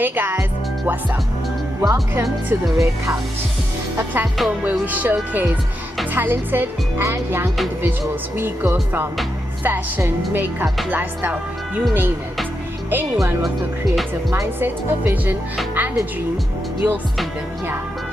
Hey guys, what's up? Welcome to the Red Couch, a platform where we showcase talented and young individuals. We go from fashion, makeup, lifestyle, you name it. Anyone with a creative mindset, a vision, and a dream, you'll see them here.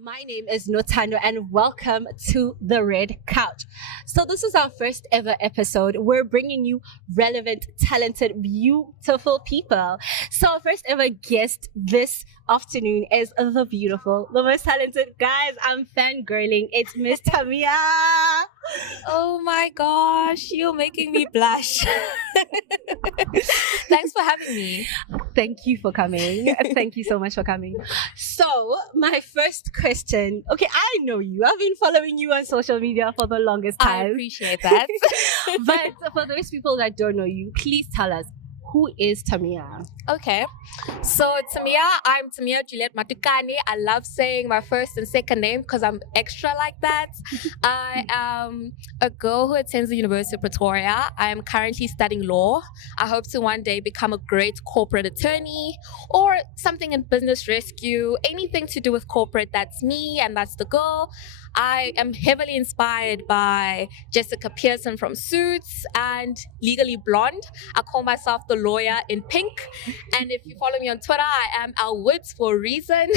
My name is Notando and welcome to the Red Couch. So this is our first ever episode. We're bringing you relevant, talented, beautiful people. So our first ever guest this afternoon is the beautiful, the most talented, guys. I'm fangirling. It's Miss Tamia. Oh my gosh, you're making me blush. Thanks for having me. Thank you for coming. Thank you so much for coming. So, my first question. Okay, I know you. I've been following you on social media for the longest time. I appreciate that. But for those people that don't know you, please tell us, who is Tamia? Okay, so I'm Tamia Juliet Matukane. I love saying my first and second name because I'm extra like that. I am a girl who attends the University of Pretoria. I am currently studying law. I hope to one day become a great corporate attorney or something in business rescue, anything to do with corporate. That's me and that's the girl. I am heavily inspired by Jessica Pearson from Suits and Legally Blonde. I call myself the lawyer in pink. And if you follow me on Twitter, I am Al Woods for a reason.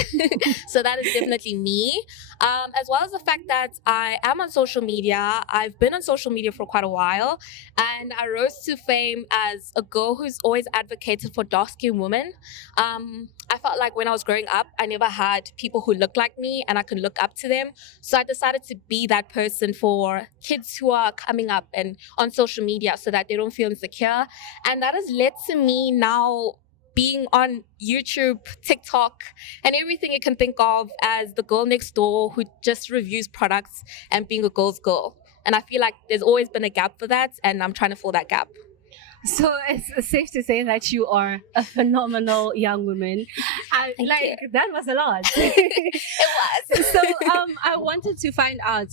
So that is definitely me. As well as the fact that I am on social media. I've been on social media for quite a while. And I rose to fame as a girl who's always advocated for dark-skinned women. I felt like when I was growing up, I never had people who looked like me and I could look up to them. So I decided to be that person for kids who are coming up and on social media so that they don't feel insecure. And that has led to me now being on YouTube, TikTok, and everything you can think of as the girl next door who just reviews products and being a girl's girl. And I feel like there's always been a gap for that, and I'm trying to fill that gap. So it's safe to say that you are a phenomenal young woman. Thank you. That was a lot. It was. So I wanted to find out,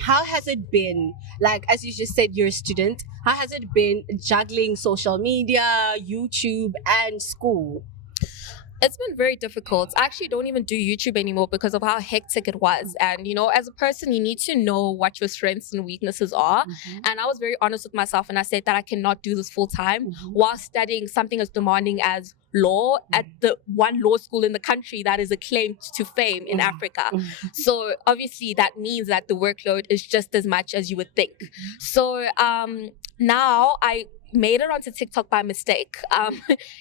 how has it been? As you just said, you're a student. How has it been juggling social media, YouTube, and school? It's been very difficult. I actually don't even do YouTube anymore because of how hectic it was. And, as a person, you need to know what your strengths and weaknesses are. Mm-hmm. And I was very honest with myself and I said that I cannot do this full time Mm-hmm. while studying something as demanding as law at the one law school in the country that is acclaimed to fame in Africa. Mm-hmm. So obviously that means that the workload is just as much as you would think. So now I made it onto TikTok by mistake.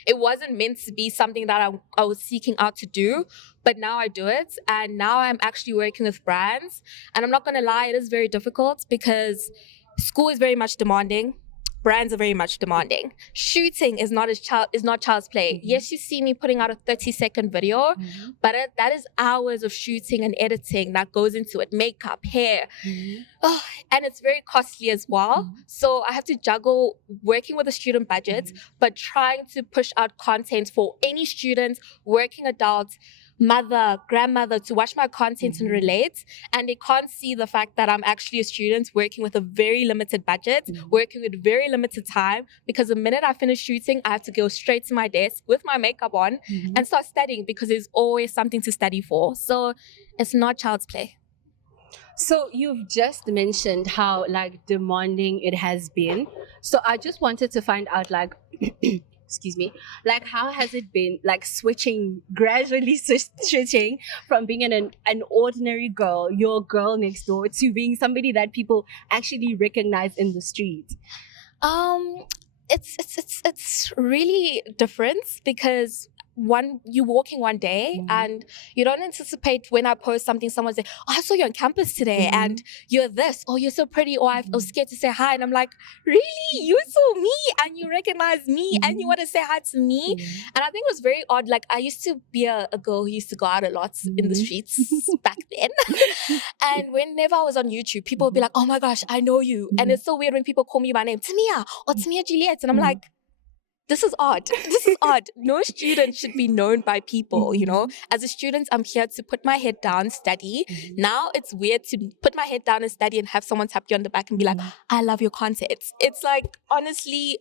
It wasn't meant to be something that I was seeking out to do, but now I do it. And now I'm actually working with brands. And I'm not going to lie, it is very difficult because school is very much demanding. Brands are very much demanding. Shooting is not child's play. Mm-hmm. Yes, you see me putting out a 30-second video, Mm-hmm. but that is hours of shooting and editing that goes into it. Makeup, hair. Mm-hmm. Oh, and it's very costly as well. Mm-hmm. So I have to juggle working with a student budget, but trying to push out content for any student, working adult, mother, grandmother to watch my content and relate. And they can't see the fact that I'm actually a student working with a very limited budget, working with very limited time, because the minute I finish shooting, I have to go straight to my desk with my makeup on and start studying because there's always something to study for. So it's not child's play. So you've just mentioned how demanding it has been. So I just wanted to find out excuse me, how has it been gradually switching from being an ordinary girl, your girl next door, to being somebody that people actually recognize in the street? It's really different because you're walking one day and you don't anticipate when I post something, someone say, oh, I saw you on campus today and you're this, or you're so pretty, or I was scared to say hi. And I'm like, really? You saw me and you recognize me and you want to say hi to me? And I think it was very odd. Like, I used to be a girl who used to go out a lot in the streets back then. And whenever I was on YouTube, people would be like, oh my gosh, I know you. And it's so weird when people call me by name, Tamia or Tamia Juliet. And I'm like, this is odd. This is odd. No student should be known by people, you know. As a student, I'm here to put my head down, study. Now it's weird to put my head down and study and have someone tap you on the back and be like, I love your content. It's like, honestly,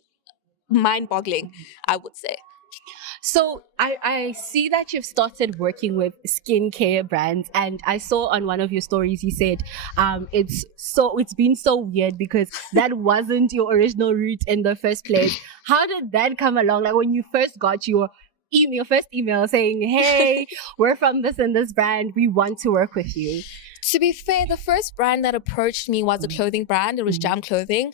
mind-boggling, I would say. So I see that you've started working with skincare brands, and I saw on one of your stories you said it's been so weird because that wasn't your original route in the first place. How did that come along? Like, when you first got your first email saying, hey, we're from this and this brand, we want to work with you. To be fair, the first brand that approached me was a clothing brand. It was Jam Clothing.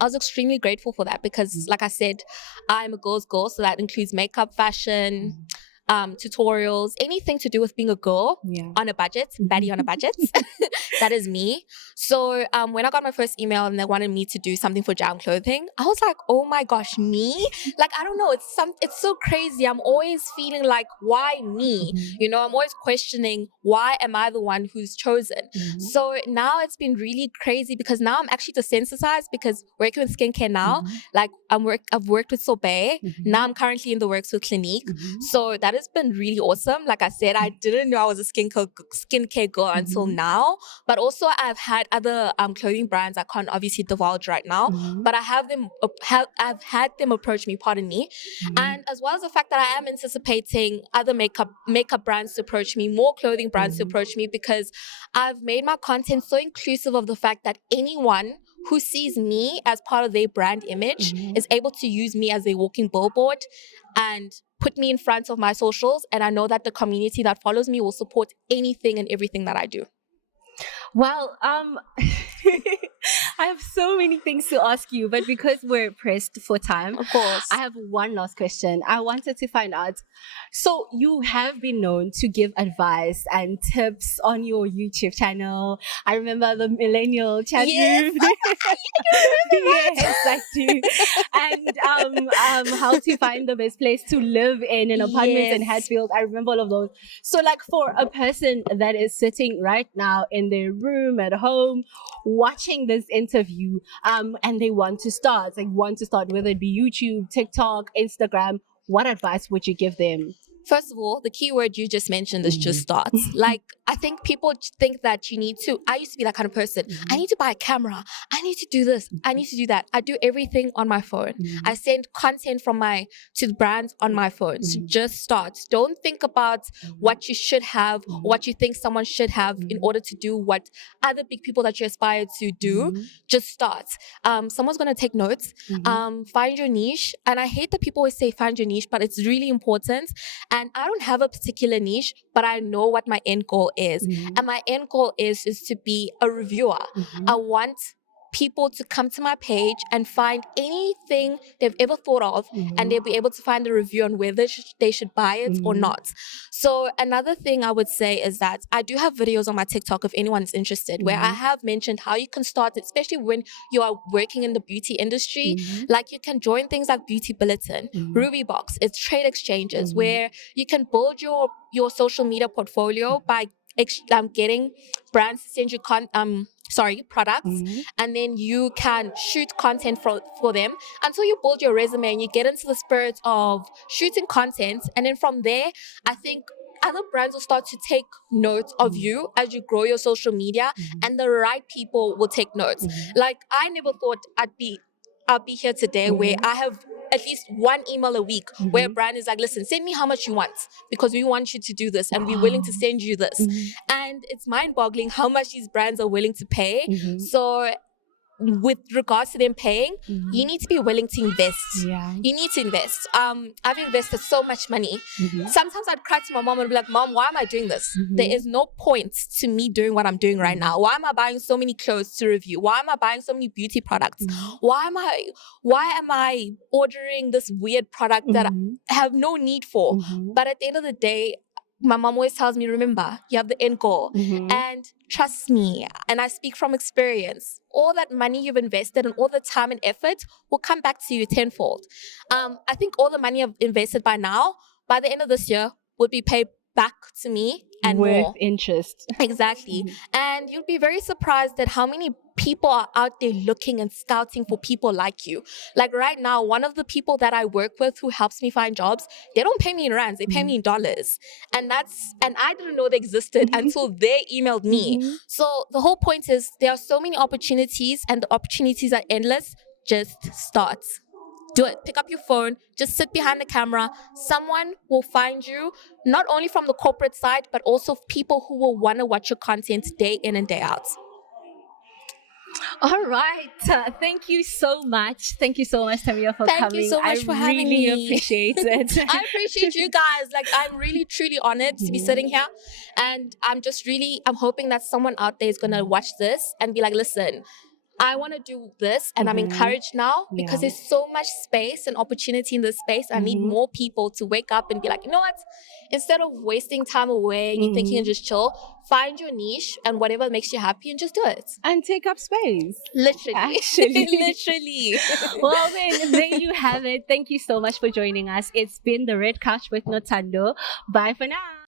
I was extremely grateful for that because, like I said, I'm a girl's girl, so that includes makeup, fashion, tutorials, anything to do with being a girl on a budget, baddie on a budget. That is me. So when I got my first email and they wanted me to do something for Jam Clothing, I was like, oh my gosh, me? Like, I don't know, it's so crazy. I'm always feeling like, why me? You know, I'm always questioning, why am I the one who's chosen? So now it's been really crazy because now I'm actually desensitized because working with skincare now, like I've worked with Sorbet. Now I'm currently in the works with Clinique. So that has been really awesome. Like I said, I didn't know I was a skincare girl until now. But also I've had other clothing brands I can't obviously divulge right now. But I've had them approach me, pardon me. And as well as the fact that I am anticipating other makeup brands to approach me, more clothing brands to approach me, because I've made my content so inclusive of the fact that anyone who sees me as part of their brand image is able to use me as a walking billboard and put me in front of my socials. And I know that the community that follows me will support anything and everything that I do. Well, I have so many things to ask you, but because we're pressed for time, of course, I have one last question. I wanted to find out. So you have been known to give advice and tips on your YouTube channel. I remember the millennial chat room. Yes, I do. And how to find the best place to live in apartments in Hatfield. I remember all of those. So, like, for a person that is sitting right now in their room at home watching this interview, and they want to start, whether it be YouTube, TikTok, Instagram, what advice would you give them? First of all, the key word you just mentioned is just start. Like, I think people think that you need to, I used to be that kind of person. I need to buy a camera. I need to do this. I need to do that. I do everything on my phone. I send content to the brands on my phone. So just start. Don't think about what you should have or what you think someone should have in order to do what other big people that you aspire to do. Just start. Someone's going to take notes. Find your niche. And I hate that people always say find your niche, but it's really important. And I don't have a particular niche, but I know what my end goal is. And my end goal is to be a reviewer. I want people to come to my page and find anything they've ever thought of, and they'll be able to find a review on whether they should buy it or not. So another thing I would say is that I do have videos on my TikTok if anyone's interested, where I have mentioned how you can start, especially when you are working in the beauty industry. Like, you can join things like Beauty Bulletin, Ruby Box. It's trade exchanges where you can build your social media portfolio by getting brands to send you products, and then you can shoot content for them until you build your resume and you get into the spirit of shooting content. And then from there, I think other brands will start to take note of you as you grow your social media, and the right people will take notes. Like, I never thought I'll be here today where I have at least one email a week where a brand is like, listen, send me how much you want because we want you to do this and we're willing to send you this. And it's mind-boggling how much these brands are willing to pay. So with regards to them paying, you need to be willing to invest. Yeah. You need to invest. I've invested so much money. Sometimes I'd cry to my mom and be like, Mom, why am I doing this? There is no point to me doing what I'm doing right now. Why am I buying so many clothes to review? Why am I buying so many beauty products? Why am I ordering this weird product that I have no need for? But at the end of the day, my mom always tells me, remember, you have the end goal. And trust me, and I speak from experience, all that money you've invested and all the time and effort will come back to you tenfold. I think all the money I've invested by now, by the end of this year, would be paid back to me and with more. interest. Exactly. And you'll be very surprised at how many people are out there looking and scouting for people like you. Like right now, one of the people that I work with who helps me find jobs, they don't pay me in rands, they pay me in dollars. And I didn't know they existed until they emailed me. So the whole point is there are so many opportunities and the opportunities are endless. Just start. Do it. Pick up your phone. Just sit behind the camera. Someone will find you, not only from the corporate side, but also people who will want to watch your content day in and day out. All right. Thank you so much. Thank you so much, Tamia, for coming. Thank you so much for having me. I me. really appreciate it. I appreciate you guys. Like, I'm really, truly honored to be sitting here. And I'm hoping that someone out there is going to watch this and be like, listen, I want to do this and I'm encouraged now because there's so much space and opportunity in this space. I need more people to wake up and be like, you know what? Instead of wasting time away and you think you can just chill, find your niche and whatever makes you happy and just do it. And take up space. Literally. Actually. Literally. Well, then, there you have it. Thank you so much for joining us. It's been The Red Couch with Notando. Bye for now.